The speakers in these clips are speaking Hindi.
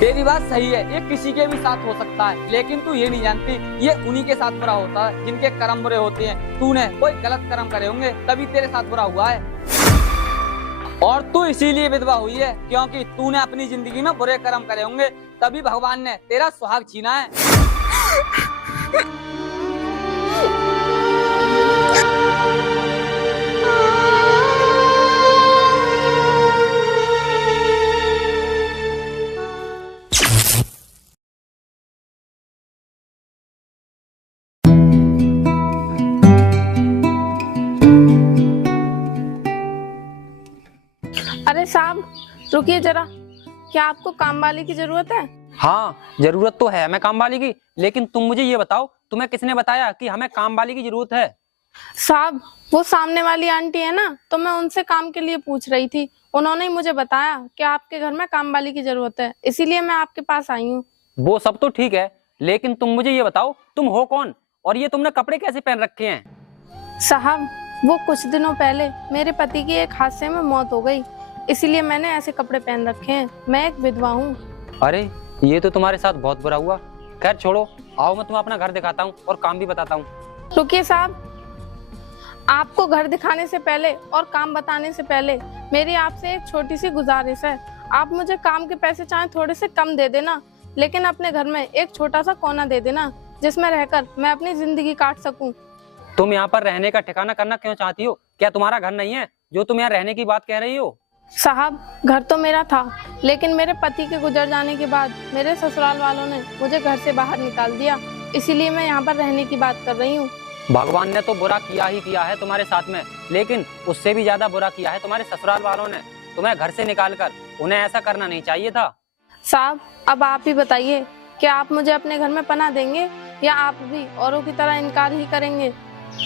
तेरी बात सही है, ये किसी के भी साथ हो सकता है, लेकिन तू ये नहीं जानती ये उन्हीं के साथ बुरा होता है जिनके कर्म बुरे होते हैं। तूने कोई गलत कर्म करे होंगे तभी तेरे साथ बुरा हुआ है, और तू इसीलिए विधवा हुई है क्योंकि तूने अपनी जिंदगी में बुरे कर्म करे होंगे, तभी भगवान ने तेरा सुहाग छीना है। अरे साहब रुकिए जरा, क्या आपको काम वाली की जरूरत है? हाँ जरूरत तो है हमें काम वाली की, लेकिन तुम मुझे ये बताओ तुम्हें किसने बताया कि हमें काम वाली की जरूरत है? साहब वो सामने वाली आंटी है ना, तो मैं उनसे काम के लिए पूछ रही थी। उन्होंने ही मुझे बताया कि आपके घर में काम वाली की जरूरत है, इसीलिए मैं आपके पास आई हूँ। वो सब तो ठीक है, लेकिन तुम मुझे ये बताओ तुम हो कौन और ये तुमने कपड़े कैसे पहन रखे हैं? साहब वो कुछ दिनों पहले मेरे पति की एक हादसे में मौत हो गई, इसीलिए मैंने ऐसे कपड़े पहन रखे हैं। मैं एक विधवा हूँ। अरे ये तो तुम्हारे साथ बहुत बुरा हुआ। खैर छोड़ो, आओ मैं तुम्हें अपना घर दिखाता हूँ और काम भी बताता हूँ। रुकिए साहब, आपको घर दिखाने से पहले और काम बताने से पहले मेरी आपसे एक छोटी सी गुजारिश है। आप मुझे काम के पैसे चाहे थोड़े से कम दे देना, लेकिन अपने घर में एक छोटा सा कोना दे देना जिसमें रहकर मैं अपनी जिंदगी काट सकूं। तुम यहाँ पर रहने का ठिकाना करना क्यों चाहती हो? क्या तुम्हारा घर नहीं है जो तुम यहाँ रहने की बात कह रही हो? साहब घर तो मेरा था, लेकिन मेरे पति के गुजर जाने के बाद मेरे ससुराल वालों ने मुझे घर से बाहर निकाल दिया, इसीलिए मैं यहाँ पर रहने की बात कर रही हूँ। भगवान ने तो बुरा किया ही किया है तुम्हारे साथ में, लेकिन उससे भी ज्यादा बुरा किया है तुम्हारे ससुराल वालों ने तुम्हें घर से निकालकर। उन्हें ऐसा करना नहीं चाहिए था। साहब अब आप ही बताइए, क्या आप मुझे अपने घर में पनाह देंगे या आप भी औरों की तरह इनकार ही करेंगे?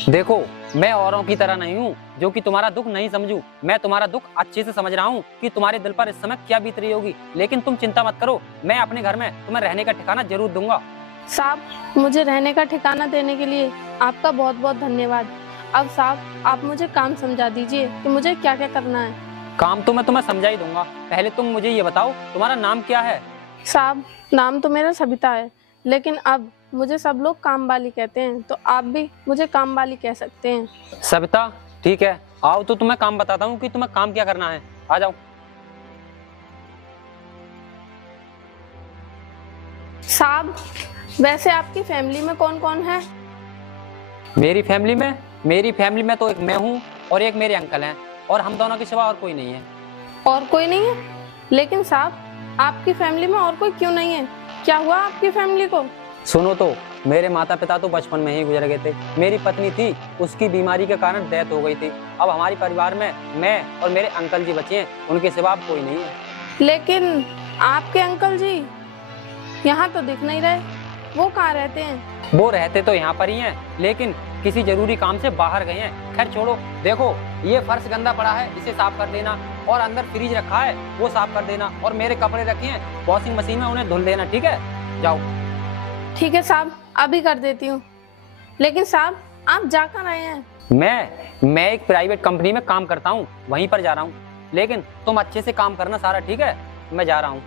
देखो मैं औरों की तरह नहीं हूँ जो कि तुम्हारा दुख नहीं समझूं। मैं तुम्हारा दुख अच्छे से समझ रहा हूँ कि तुम्हारे दिल पर इस समय क्या बीत रही होगी, लेकिन तुम चिंता मत करो, मैं अपने घर में तुम्हें रहने का ठिकाना जरूर दूंगा। साहब मुझे रहने का ठिकाना देने के लिए आपका बहुत बहुत धन्यवाद। अब साहब आप मुझे काम समझा दीजिए कि मुझे क्या क्या करना है। काम तो मैं तुम्हें समझा ही दूंगा, पहले तुम मुझे ये बताओ तुम्हारा नाम क्या है? साहब नाम तो मेरा सबिता है, लेकिन अब मुझे सब लोग काम वाली कहते हैं, तो आप भी मुझे काम वाली कह सकते हैं। सबिता ठीक है, आओ तो तुम्हें काम बताता हूँ कि तुम्हें काम क्या करना है। आ जाओ। साहब वैसे आपकी फैमिली में कौन कौन है? मेरी फैमिली में तो एक मैं हूँ और एक मेरे अंकल हैं, और हम दोनों के सिवा और कोई नहीं है। और कोई नहीं है? लेकिन साहब आपकी फैमिली में और कोई क्यों नहीं है? क्या हुआ आपकी फैमिली को? सुनो तो, मेरे माता पिता तो बचपन में ही गुजर गए थे। मेरी पत्नी थी, उसकी बीमारी के कारण डेथ हो गई थी। अब हमारे परिवार में मैं और मेरे अंकल जी बचे हैं, उनके सिवा कोई नहीं है। लेकिन आपके अंकल जी यहाँ तो दिख नहीं रहे, वो कहाँ रहते हैं? वो रहते तो यहाँ पर ही हैं, लेकिन किसी जरूरी काम से बाहर गए हैं। खैर छोड़ो, देखो ये फर्श गंदा पड़ा है, इसे साफ कर देना, और अंदर फ्रिज रखा है वो साफ कर देना, और मेरे कपड़े रखे हैं वॉशिंग मशीन में, उन्हें धुल देना। ठीक है जाओ। ठीक है साहब अभी कर देती हूँ। लेकिन साहब आप जा कहाँ रहे हैं? मैं एक प्राइवेट कंपनी में काम करता हूँ, वहीं पर जा रहा हूँ, लेकिन तुम अच्छे से काम करना सारा। ठीक है मैं जा रहा हूँ।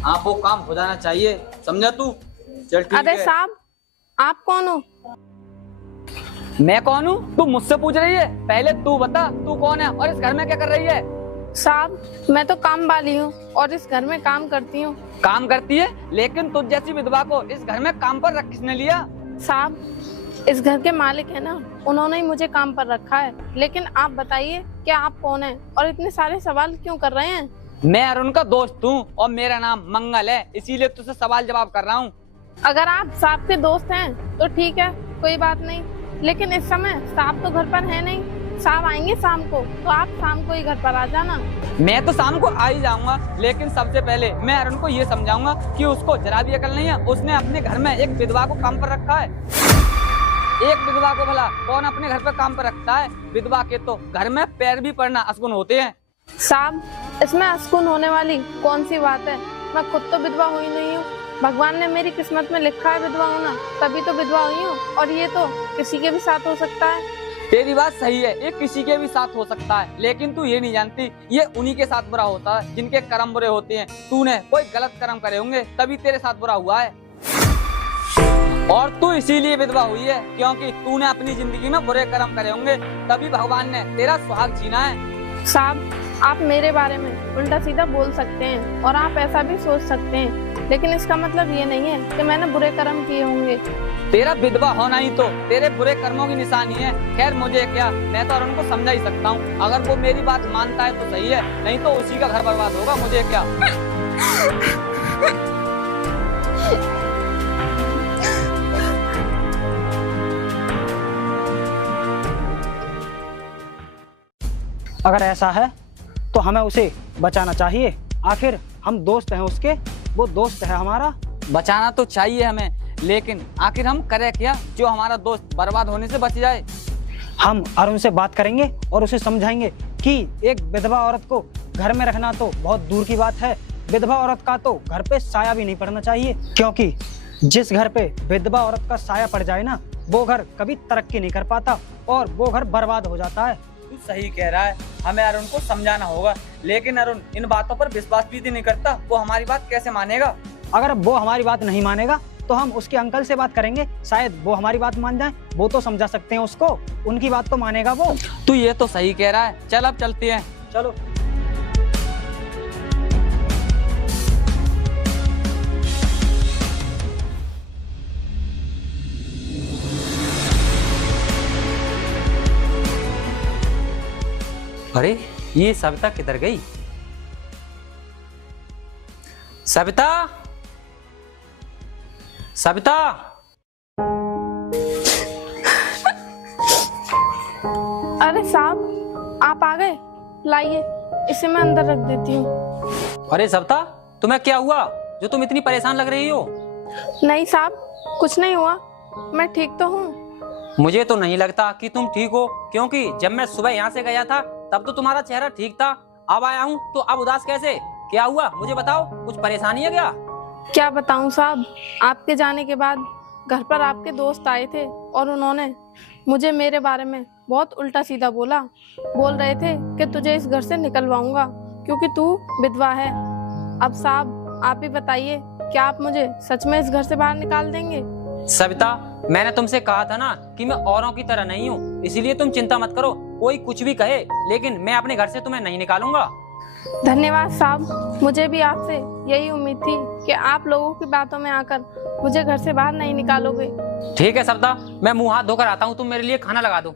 हाँ वो काम हो जाना चाहिए, समझा तू? चल ठीक अरे है। साहब, आप कौन हो? मैं कौन हूँ? तू मुझसे पूछ रही है? पहले तू बता, तू कौन है और इस घर में क्या कर रही है? साहब, मैं तो काम वाली हूँ और इस घर में काम करती हूँ। काम करती है, लेकिन तुझ जैसी विधवा को इस घर में काम पर रख किसने लिया? साहब, इस घर के मालिक है ना, उन्होंने ही मुझे काम पर रखा है। लेकिन आप बताइए कि आप कौन हैं और इतने सारे सवाल क्यों कर रहे हैं? मैं अरुण का दोस्त हूँ और मेरा नाम मंगल है, इसीलिए तुझसे सवाल जवाब कर रहा हूँ। अगर आप साहब के दोस्त हैं तो ठीक है, कोई बात नहीं। लेकिन इस समय साहब तो घर पर है नहीं। साहब आएंगे शाम को, तो आप शाम को ही घर पर आ जाना। मैं तो शाम को आ ही जाऊंगा, लेकिन सबसे पहले मैं अरुण को ये समझाऊंगा कि उसको जरा भी अकल नहीं है। उसने अपने घर में एक विधवा को काम पर रखा है। एक विधवा को भला कौन अपने घर पर काम पर रखता है? विधवा के तो घर में पैर भी पड़ना अशगुन होते हैं। साहब, इसमें अशकुन होने वाली कौन सी बात है? मैं खुद तो विधवा हुई नहीं हूँ। भगवान ने मेरी किस्मत में लिखा है विधवा होना, तभी तो विधवा हुई हूँ। और ये तो किसी के भी साथ हो सकता है। तेरी बात सही है, ये किसी के भी साथ हो सकता है, लेकिन तू ये नहीं जानती ये उन्हीं के साथ बुरा होता है जिनके कर्म बुरे होते हैं। तूने कोई गलत कर्म करे होंगे तभी तेरे साथ बुरा हुआ है। और तू इसीलिए विधवा हुई है क्योंकि तूने अपनी जिंदगी में बुरे कर्म करे होंगे, तभी भगवान ने तेरा सुहाग छीना है। साहब, आप मेरे बारे में उल्टा सीधा बोल सकते हैं और आप ऐसा भी सोच सकते हैं, लेकिन इसका मतलब ये नहीं है कि मैंने बुरे कर्म किए होंगे। तेरा विधवा होना ही तो तेरे बुरे कर्मों की निशानी है। खैर मुझे क्या, मैं तो अरुण को समझा ही सकता हूँ। अगर वो मेरी बात मानता है तो सही है, नहीं तो उसी का घर बर्बाद होगा। मुझे क्या। अगर ऐसा है तो हमें उसे बचाना चाहिए। आखिर हम दोस्त हैं उसके, वो दोस्त है हमारा। बचाना तो चाहिए हमें, लेकिन आखिर हम करें क्या जो हमारा दोस्त बर्बाद होने से बच जाए? हम अरुण से बात करेंगे और उसे समझाएंगे कि एक विधवा औरत को घर में रखना तो बहुत दूर की बात है। विधवा औरत का तो घर पे साया भी नहीं पड़ना चाहिए, क्योंकि जिस घर पे विधवा औरत का साया पड़ जाए ना, वो घर कभी तरक्की नहीं कर पाता और वो घर बर्बाद हो जाता है। तू सही कह रहा है, हमें अरुण को समझाना होगा, लेकिन अरुण इन बातों पर विश्वास भी नहीं करता। वो हमारी बात कैसे मानेगा? अगर वो हमारी बात नहीं मानेगा तो हम उसके अंकल से बात करेंगे, शायद वो हमारी बात मान जाए। वो तो समझा सकते हैं उसको, उनकी बात तो मानेगा वो। तू ये तो सही कह रहा है। चल अब चलते हैं। चलो। अरे ये सविता किधर गई? सविता, सविता। अरे साहब, आप आ गए। लाइए, इसे मैं अंदर रख देती हूँ। अरे सविता, तुम्हें क्या हुआ जो तुम इतनी परेशान लग रही हो? नहीं साहब, कुछ नहीं हुआ, मैं ठीक तो हूँ। मुझे तो नहीं लगता कि तुम ठीक हो, क्योंकि जब मैं सुबह यहाँ से गया था तब तो तुम्हारा चेहरा ठीक था। अब आया हूँ तो अब उदास कैसे? क्या हुआ मुझे बताओ, कुछ परेशानी है क्या? क्या बताऊं साहब, आपके जाने के बाद घर पर आपके दोस्त आए थे और उन्होंने मुझे मेरे बारे में बहुत उल्टा सीधा बोला। बोल रहे थे कि तुझे इस घर से निकलवाऊंगा क्योंकि तू विधवा है। अब साहब आप ही बताइए, क्या आप मुझे सच में इस घर से बाहर निकाल देंगे? सविता, मैंने तुमसे कहा था ना कि मैं औरों की तरह नहीं हूँ, इसीलिए तुम चिंता मत करो। कोई कुछ भी कहे, लेकिन मैं अपने घर से तुम्हें नहीं निकालूंगा। धन्यवाद साहब, मुझे भी आपसे यही उम्मीद थी कि आप लोगों की बातों में आकर मुझे घर से बाहर नहीं निकालोगे। ठीक है सविता, मैं मुंह हाथ धोकर आता हूँ, तुम मेरे लिए खाना लगा दो।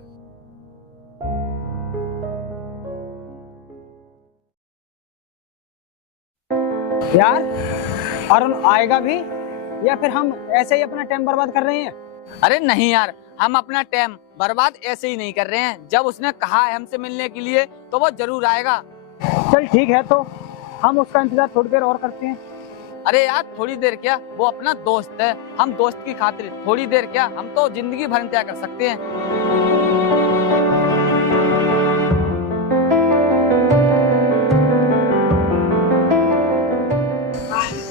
यार, अरुण आएगा भी या फिर हम ऐसे ही अपना टाइम बर्बाद कर रहे हैं? अरे नहीं यार, हम अपना टाइम बर्बाद ऐसे ही नहीं कर रहे हैं। जब उसने कहा है हमसे मिलने के लिए तो वो जरूर आएगा। चल ठीक है, तो हम उसका इंतजार थोड़ी देर और करते हैं। अरे यार थोड़ी देर क्या, वो अपना दोस्त है। हम दोस्त की खातिर थोड़ी देर क्या, हम तो जिंदगी भर इंतजार कर सकते हैं।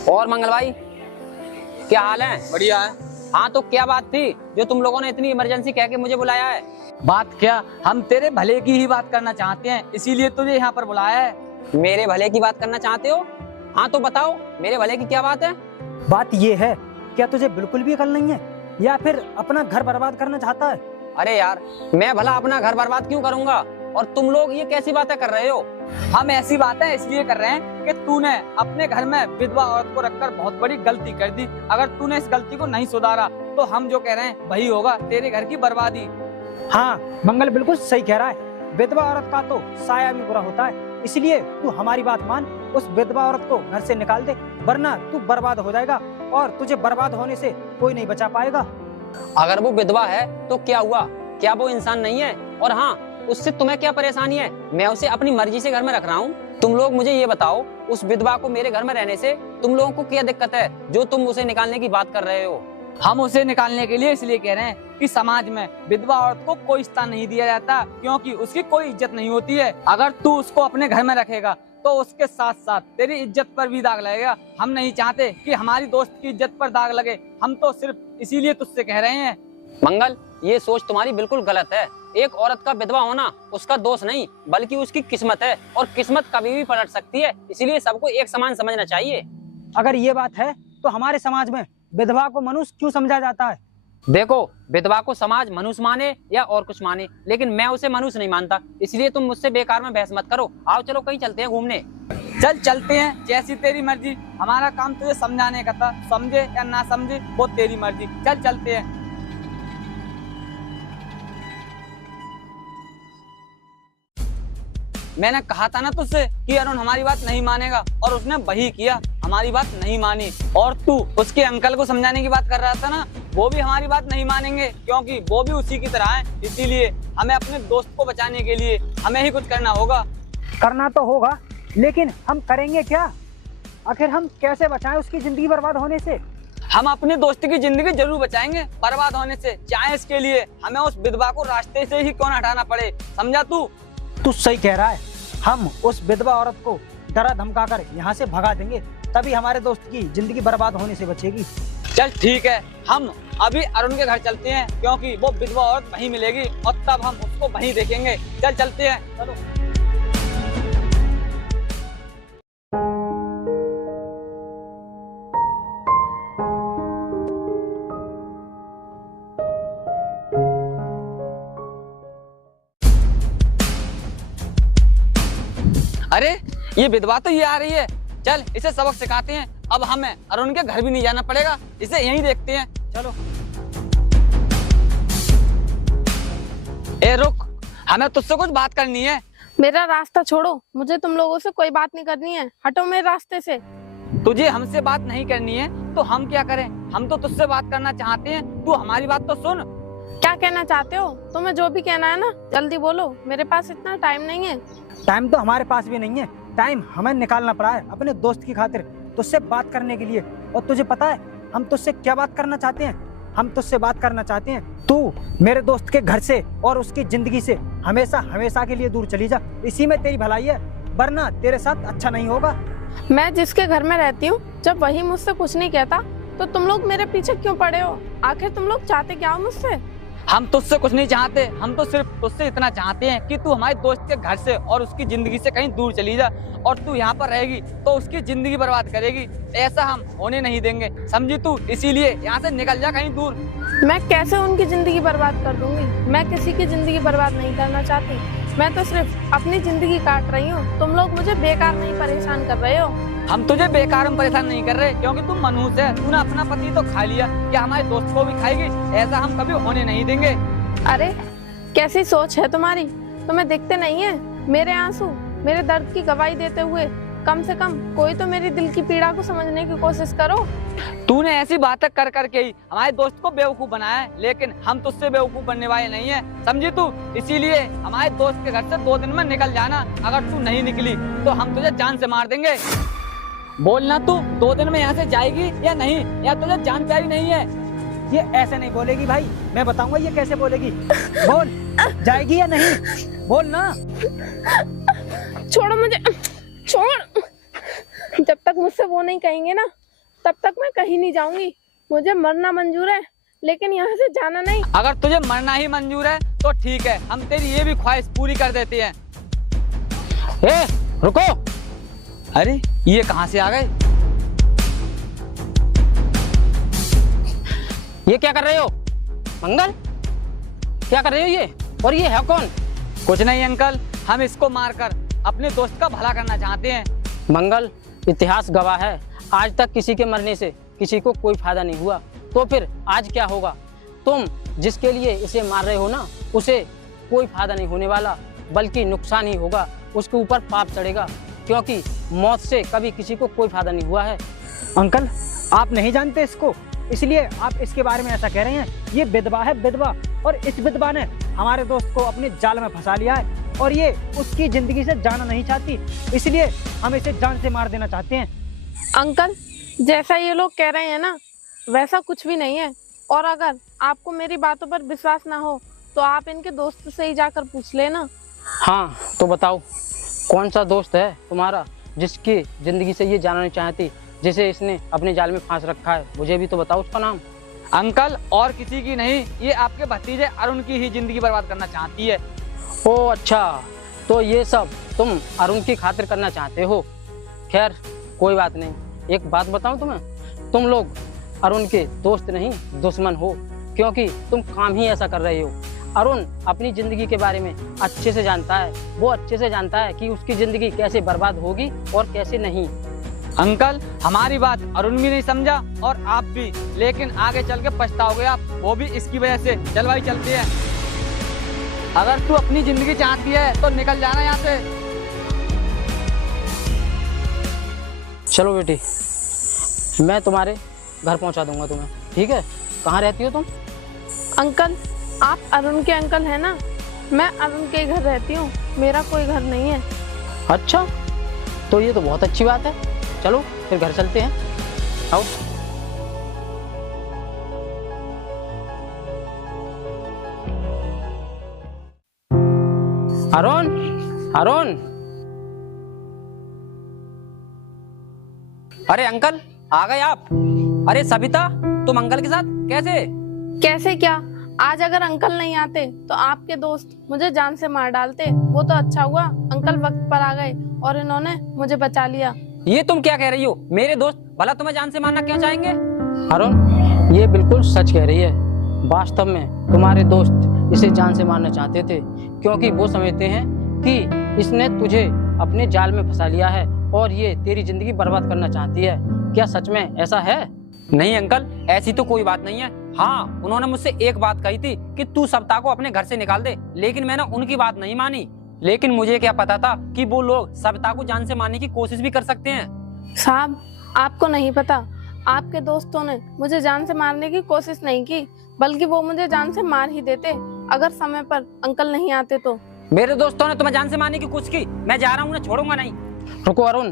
और मंगल भाई, क्या हाल है? बढ़िया है। हाँ, तो क्या बात थी जो तुम लोगों ने इतनी इमरजेंसी कह के मुझे बुलाया है? बात क्या, हम तेरे भले की ही बात करना चाहते हैं, इसीलिए तुझे यहाँ पर बुलाया है। मेरे भले की बात करना चाहते हो? हाँ तो बताओ, मेरे भले की क्या बात है? बात ये है क्या तुझे बिल्कुल भी अकल नहीं है, या फिर अपना घर बर्बाद करना चाहता है? अरे यार, मैं भला अपना घर बर्बाद क्यों करूंगा, और तुम लोग ये कैसी बातें कर रहे हो? हम ऐसी बातें इसलिए कर रहे हैं कि तूने अपने घर में विधवा औरत को रखकर बहुत बड़ी गलती कर दी। अगर तूने इस गलती को नहीं सुधारा तो हम जो कह रहे हैं वही होगा, तेरे घर की बर्बादी। हाँ, मंगल बिल्कुल सही कह रहा है। विधवा औरत का तो साया भी बुरा होता है, इसलिए तू हमारी बात मान, उस विधवा औरत को घर से निकाल दे, वरना तू बर्बाद हो जाएगा और तुझे बर्बाद होने से कोई नहीं बचा पाएगा। अगर वो विधवा है तो क्या हुआ, क्या वो इंसान नहीं है? और हाँ, उससे तुम्हें क्या परेशानी है? मैं उसे अपनी मर्जी से घर में रख रहा हूँ। तुम लोग मुझे ये बताओ, उस विधवा को मेरे घर में रहने से तुम लोगों को क्या दिक्कत है जो तुम उसे निकालने की बात कर रहे हो? हम उसे निकालने के लिए इसलिए कह रहे हैं कि समाज में विधवा औरत को कोई स्थान नहीं दिया जाता, क्योंकि उसकी कोई इज्जत नहीं होती है। अगर तू उसको अपने घर में रखेगा तो उसके साथ साथ तेरी इज्जत पर भी दाग लगेगा। हम नहीं चाहते कि हमारी दोस्त की इज्जत पर दाग लगे, हम तो सिर्फ इसीलिए तुझसे कह रहे हैं। मंगल, ये सोच तुम्हारी बिल्कुल गलत है। एक औरत का विधवा होना उसका दोष नहीं, बल्कि उसकी किस्मत है, और किस्मत कभी भी पलट सकती है, इसीलिए सबको एक समान समझना चाहिए। अगर ये बात है तो हमारे समाज में विधवा को मनुष्य क्यों समझा जाता है? देखो, विधवा को समाज मनुष्य माने या और कुछ माने, लेकिन मैं उसे मनुष्य नहीं मानता, इसलिए तुम मुझसे बेकार में बहस मत करो। आओ चलो कहीं चलते हैं घूमने। चल चलते हैं, जैसी तेरी मर्जी। हमारा काम तुझे समझाने का था, समझे या ना समझे वो तेरी मर्जी। चल चलते हैं। मैंने कहा था ना तुझसे कि अरुण हमारी बात नहीं मानेगा, और उसने वही किया, हमारी बात नहीं मानी। और तू उसके अंकल को समझाने की बात कर रहा था ना, वो भी हमारी बात नहीं मानेंगे, क्योंकि वो भी उसी की तरह है। इसीलिए हमें अपने दोस्त को बचाने के लिए हमें ही कुछ करना होगा। करना तो होगा, लेकिन हम करेंगे क्या? आखिर हम कैसे बचाएं उसकी जिंदगी बर्बाद होने से? हम अपने दोस्त की जिंदगी जरूर बचाएंगे बर्बाद होने से, चाहे इसके लिए हमें उस विधवा को रास्ते से ही क्यों न हटाना पड़े। समझा तू? तू सही कह रहा है। हम उस विधवा औरत को डरा धमका कर यहाँ से भगा देंगे, तभी हमारे दोस्त की जिंदगी बर्बाद होने से बचेगी। चल ठीक है, हम अभी अरुण के घर चलते हैं, क्योंकि वो विधवा औरत वहीं मिलेगी और तब हम उसको वहीं देखेंगे। चल चलते हैं, चलो। अरे ये विधवा तो ये आ रही है, चल इसे सबक सिखाते हैं। अब हमें अरुण के घर भी नहीं जाना पड़ेगा, इसे यहीं देखते हैं। चलो। ए रुक, हमें तुझसे कुछ बात करनी है। मेरा रास्ता छोड़ो, मुझे तुम लोगों से कोई बात नहीं करनी है, हटो मेरे रास्ते से। तुझे हमसे बात नहीं करनी है तो हम क्या करें? हम तो तुझसे बात करना चाहते हैं, तू हमारी बात तो सुन। क्या कहना चाहते हो? तुम्हें जो भी कहना है ना जल्दी बोलो, मेरे पास इतना टाइम नहीं है। टाइम तो हमारे पास भी नहीं है, टाइम हमें निकालना पड़ा है अपने दोस्त की खातिर तुझसे बात करने के लिए। और तुझे पता है हम तुझसे क्या बात करना चाहते हैं? हम तुझसे बात करना चाहते हैं तू मेरे दोस्त के घर से और उसकी जिंदगी से हमेशा हमेशा के लिए दूर चली जा, इसी में तेरी भलाई है, वरना तेरे साथ अच्छा नहीं होगा। मैं जिसके घर में रहती हूँ, जब वही मुझसे कुछ नहीं कहता तो तुम लोग मेरे पीछे क्यों पड़े हो? आखिर तुम लोग चाहते क्या हो मुझसे? हम तुझसे कुछ नहीं चाहते, हम तो सिर्फ तुझसे इतना चाहते हैं कि तू हमारे दोस्त के घर से और उसकी जिंदगी से कहीं दूर चली जा, और तू यहाँ पर रहेगी तो उसकी जिंदगी बर्बाद करेगी। ऐसा हम होने नहीं देंगे, समझी तू? इसीलिए यहाँ से निकल जा कहीं दूर। मैं कैसे उनकी जिंदगी बर्बाद कर दूंगी? मैं किसी की जिंदगी बर्बाद नहीं करना चाहती, मैं तो सिर्फ अपनी जिंदगी काट रही हूँ। तुम लोग मुझे बेकार नहीं परेशान कर रहे हो। हम तुझे बेकार में परेशान नहीं कर रहे, क्योंकि तुम मनहूस है। तूने अपना पति तो खा लिया, क्या हमारे दोस्त को भी खाएगी? ऐसा हम कभी होने नहीं देंगे। अरे कैसी सोच है तुम्हारी? तुम्हें दिखते नहीं है मेरे आंसू, मेरे दर्द की गवाही देते हुए? कम से कम कोई तो मेरी दिल की पीड़ा को समझने की कोशिश करो। तूने ऐसी बातें कर करके ही हमारे दोस्त को बेवकूफ बनाया है, लेकिन हम तुझसे बेवकूफ बनने वाले नहीं है, समझी तू? इसीलिए हमारे दोस्त के घर से 2 दिन में निकल जाना। अगर तू नहीं निकली तो हम तुझे जान से मार देंगे। बोलना, तू 2 दिन में यहाँ से जाएगी या नहीं, या तुझे जान प्यारी नहीं है? ये ऐसे नहीं बोलेगी भाई, मैं बताऊंगा ये कैसे बोलेगी। बोल, जाएगी या नहीं? बोल ना। छोड़ो मुझे, छोड़। जब तक मुझसे वो नहीं कहेंगे ना, तब तक मैं कहीं नहीं जाऊंगी। मुझे मरना मंजूर है, लेकिन यहाँ से जाना नहीं। अगर तुझे मरना ही मंजूर है तो ठीक है, हम तेरी ये भी ख्वाहिश पूरी कर देते हैं। ए, रुको। अरे ये कहाँ से आ गए? ये क्या कर रहे हो मंगल? क्या कर रहे हो ये? और ये है कौन? कुछ नहीं अंकल, हम इसको मारकर अपने दोस्त का भला करना चाहते हैं। मंगल, इतिहास गवाह है, आज तक किसी के मरने से किसी को कोई फायदा नहीं हुआ, तो फिर आज क्या होगा? तुम जिसके लिए इसे मार रहे हो ना, उसे कोई फायदा नहीं होने वाला, बल्कि नुकसान ही होगा, उसके ऊपर पाप चढ़ेगा, क्योंकि मौत से कभी किसी को कोई फायदा नहीं हुआ है। अंकल, आप नहीं जानते इसको, इसलिए आप इसके बारे में ऐसा कह रहे हैं। ये विधवा है, विधवा, और इस विधवा ने हमारे दोस्त को अपने जाल में फंसा लिया है और ये उसकी जिंदगी से जाना नहीं चाहती, इसलिए हम इसे जान से मार देना चाहते हैं। अंकल, जैसा ये लोग कह रहे हैं ना, वैसा कुछ भी नहीं है। और अगर आपको मेरी बातों पर विश्वास ना हो तो आप इनके दोस्त से ही जाकर पूछ लेना। हाँ, तो बताओ कौन सा दोस्त है तुम्हारा जिसकी जिंदगी से ये जाना नहीं चाहती, जिसे इसने अपने जाल में फांस रखा है? मुझे भी तो बताओ उसका नाम। अंकल, और किसी की नहीं, ये आपके भतीजे अरुण की ही जिंदगी बर्बाद करना चाहती है। ओ अच्छा, तो ये सब तुम अरुण की खातिर करना चाहते हो। खैर कोई बात नहीं, एक बात बताऊं तुम्हें, तुम लोग अरुण के दोस्त नहीं दुश्मन हो, क्योंकि तुम काम ही ऐसा कर रहे हो। अरुण अपनी जिंदगी के बारे में अच्छे से जानता है, वो अच्छे से जानता है कि उसकी जिंदगी कैसे बर्बाद होगी और कैसे नहीं। अंकल, हमारी बात अरुण भी नहीं समझा और आप भी, लेकिन आगे चल के पछताओगे आप, वो भी इसकी वजह से। चल भाई चलते हैं। अगर तू अपनी जिंदगी चाहती है तो निकल जाना यहाँ से। चलो बेटी, मैं तुम्हारे घर पहुंचा दूंगा तुम्हें, ठीक है? कहाँ रहती हो तुम? अंकल, आप अरुण के अंकल हैं ना? मैं अरुण के घर रहती हूँ, मेरा कोई घर नहीं है। अच्छा, तो ये तो बहुत अच्छी बात है। चलो फिर घर चलते हैं, आओ। अरुण, अरुण! अरे अंकल, आ गए आप? अरे सविता, तुम अंकल के साथ कैसे? कैसे क्या? आज अगर अंकल नहीं आते तो आपके दोस्त मुझे जान से मार डालते। वो तो अच्छा हुआ अंकल वक्त पर आ गए और इन्होंने मुझे बचा लिया। ये तुम क्या कह रही हो? मेरे दोस्त भला तुम्हें जान से मारना क्यों चाहेंगे? अरुण, ये बिल्कुल सच कह रही है। वास्तव में तुम्हारे दोस्त इसे जान से मारना चाहते थे, क्योंकि वो समझते हैं कि इसने तुझे अपने जाल में फंसा लिया है और ये तेरी जिंदगी बर्बाद करना चाहती है। क्या सच में ऐसा है? नहीं अंकल, ऐसी तो कोई बात नहीं है। हाँ, उन्होंने मुझसे एक बात कही थी कि तू सविता को अपने घर से निकाल दे, लेकिन मैंने उनकी बात नहीं मानी। लेकिन मुझे क्या पता था कि वो लोग सविता को जान से मारने की कोशिश भी कर सकते हैं। साहब, आपको नहीं पता, आपके दोस्तों ने मुझे जान से मारने की कोशिश नहीं की, बल्कि वो मुझे जान से मार ही देते अगर समय पर अंकल नहीं आते तो। मेरे दोस्तों ने तुम्हें जान से मारने की कोशिश की, मैं जा रहा हूँ, ना छोड़ूंगा नहीं। रुको अरुण,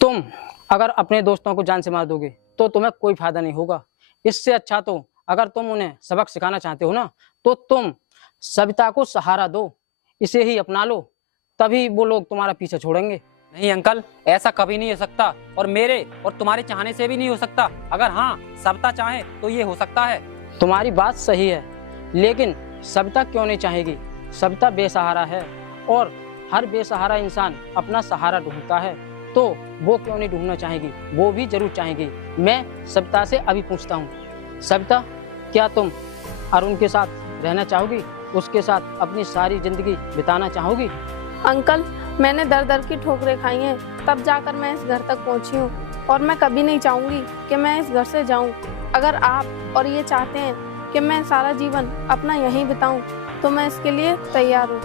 तुम अगर अपने दोस्तों को जान से मार दोगे तो तुम्हें कोई फायदा नहीं होगा। इससे अच्छा तो अगर तुम उन्हें सबक सिखाना चाहते हो ना, तो तुम सविता को सहारा दो, इसे ही अपना लो, तभी वो लोग तुम्हारा पीछे छोड़ेंगे। नहीं अंकल, ऐसा कभी नहीं हो सकता, और मेरे और तुम्हारे चाहने से भी नहीं हो सकता। अगर हाँ सविता चाहे तो ये हो सकता है। तुम्हारी बात सही है, लेकिन सविता क्यों नहीं चाहेगी? सविता बेसहारा है और हर बेसहारा इंसान अपना सहारा ढूंढता है, तो वो क्यों नहीं ढूंढना चाहेगी? वो भी जरूर चाहेगी। मैं सविता से अभी पूछता हूँ। सविता, क्या तुम अरुण के साथ रहना चाहोगी? उसके साथ अपनी सारी जिंदगी बिताना चाहोगी? अंकल, मैंने दर दर की ठोकरें खाई हैं, तब जाकर मैं इस घर तक पहुंची हूँ, और मैं कभी नहीं चाहूंगी कि मैं इस घर से जाऊं। अगर आप और ये चाहते हैं कि मैं सारा जीवन अपना यहीं बिताऊं, तो मैं इसके लिए तैयार हूँ।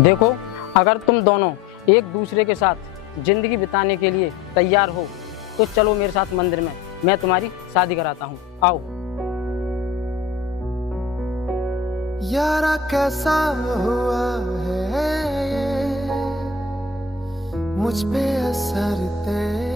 देखो, अगर तुम दोनों एक दूसरे के साथ जिंदगी बिताने के लिए तैयार हो तो चलो मेरे साथ मंदिर में, मैं तुम्हारी शादी कराता हूँ। आओ। यारा कैसा हुआ है ये, मुझ पे असर तेरा।